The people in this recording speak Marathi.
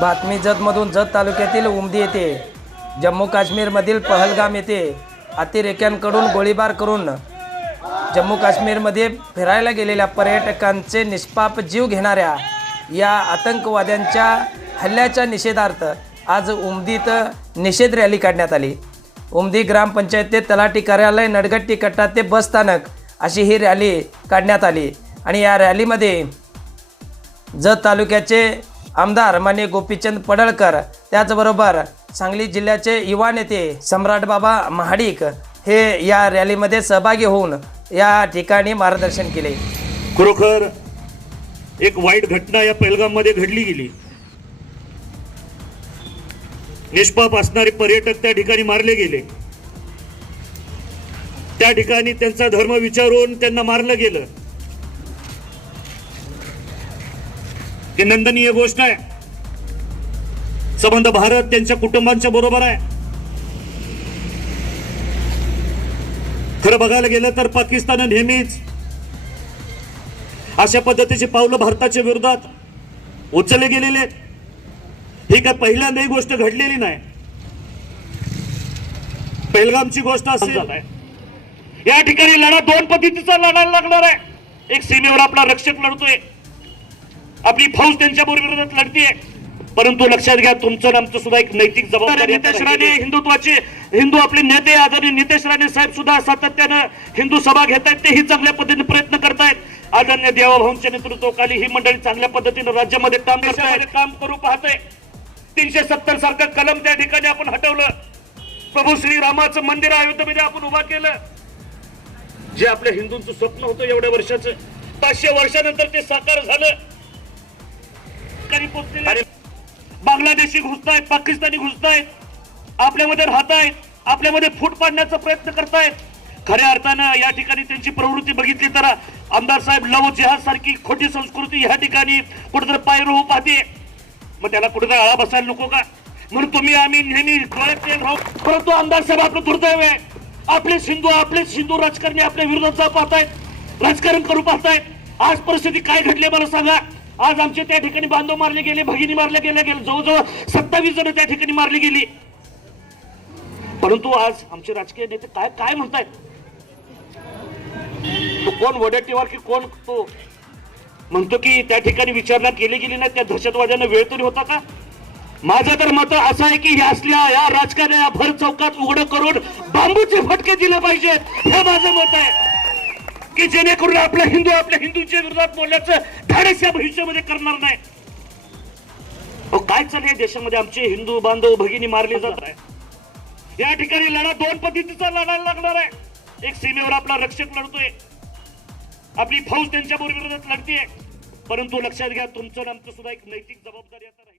बातमी जतमधून जत तालुक्यातील उमदी येथे जम्मू काश्मीरमधील पहलगाम येथे अतिरेक्यांकडून गोळीबार करून जम्मू काश्मीरमध्ये फिरायला गेलेल्या पर्यटकांचे निष्पाप जीव घेणाऱ्या या आतंकवाद्यांच्या हल्ल्याच्या निषेधार्थ आज उमदीत निषेध रॅली काढण्यात आली. उमदी ग्रामपंचायत ते तलाठी कार्यालय नडगट्टी कट्टा ते बसस्थानक अशी ही रॅली काढण्यात आली आणि या रॅलीमध्ये जत तालुक्याचे आमदार माने गोपीचंद पडळकर त्याचबरोबर सांगली जिल्ह्याचे युवा नेते सम्राटबाबा महाडिक हे या रॅलीमध्ये सहभागी होऊन या ठिकाणी मार्गदर्शन केले. खरोखर एक वाईट घटना या पैलगाममध्ये घडली गेली. निष्पाप असणारे पर्यटक त्या ठिकाणी मारले गेले. त्या ठिकाणी त्यांचा धर्म विचारून त्यांना मारलं गेलं. ही नंदनीय गोष्ट आहे. संबंध भारत त्यांच्या कुटुंबांच्या बरोबर आहे. खरं बघायला गेलं तर पाकिस्तान नेहमीच अशा पद्धतीचे पावलं भारताच्या विरोधात उचलले गेलेले ही काय पहिल्या ही गोष्ट घडलेली नाही. पेलगामची गोष्ट असेल. या ठिकाणी लढा दोन पद्धतीचा लढायला लागणार आहे. एक सीमेवर आपला रक्षक लढतोय. आपली फौज त्यांच्या विरोधात लढतीये. परंतु लक्षात घ्या तुमचं आमचं सुद्धा एक नैतिक जबाबदारी नितेश राणे हिंदुत्वाचे हिंदू आपले नेते आदरणीय नितेश राणे साहेब सुद्धा सातत्यानं हिंदू सभा घेत आहेत तेही चांगल्या पद्धतीने प्रयत्न करतायत. आदरणीय देवाभाऊंच्या नेतृत्वाखाली ही मंडळी चांगल्या पद्धतीने राज्यामध्ये काम काम करू पाहतोय. तीनशे सत्तर सारखं कलम त्या ठिकाणी आपण हटवलं. प्रभू श्रीरामाचं मंदिर अयोध्येमध्ये आपण उभा केलं. जे आपल्या हिंदूंचं स्वप्न होतं एवढ्या वर्षाचं पाचशे वर्षानंतर ते साकार झालं. ठिकाणी पोहोचलेले बांगलादेशी घुसतायत पाकिस्तानी घुसतायत आपल्यामध्ये राहतायत आपल्यामध्ये फूट पाडण्याचा प्रयत्न करतायत. खऱ्या अर्थानं या ठिकाणी त्यांची प्रवृत्ती बघितली तर आमदार साहेब लव जिहाद सारखी खोटी संस्कृती या ठिकाणी कुठेतरी पायरो पाहते मग त्याला कुठेतरी आळा बसायला नको का? म्हणून तुम्ही आम्ही नेहमी डोळ्यात राहू. परंतु आमदार साहेब आपलं दुर्दैव आहे. आपले हिंदू आपले हिंदू राजकारणी आपल्या विरोधात जा पाहतायत राजकारण करू पाहतायत. आज परिस्थिती काय घडली मला सांगा. आज आमचे त्या ठिकाणी बांधव मारले गेले भगिनी मारल्या गेल्या गेले जवळजवळ सत्तावीस जण त्या ठिकाणी मारली गेली. परंतु आज आमचे राजकीय नेते काय काय म्हणतायत? तो कोण वडेट्टीवर की कोण तो म्हणतो की त्या ठिकाणी विचारणा केली गेली नाही त्या दहशतवाद्यांना वेळ तरी होता का? माझं तर मत असं आहे की या असल्या या राजकारण्या भर चौकात उघडं करून बांबूचे फटके दिले पाहिजेत. हे माझं मत आहे. की जेणेकरून आपला हिंदू आपल्या हिंदूंच्या विरोधात बोलण्याचं धाडस या भविष्यामध्ये करणार नाही. अहो, काय चाललंय देशामध्ये? आमचे हिंदू बांधव भगिनी मारले जात आहे या ठिकाणी लढा दोन पद्धतीचा लढायला लागणार आहे. एक सीमेवर आपला रक्षक लढतोय. आपली फौज त्यांच्या विरोधात लढतीये. परंतु लक्षात घ्या तुमचं आमचं सुद्धा एक नैतिक जबाबदारी आता राहिली.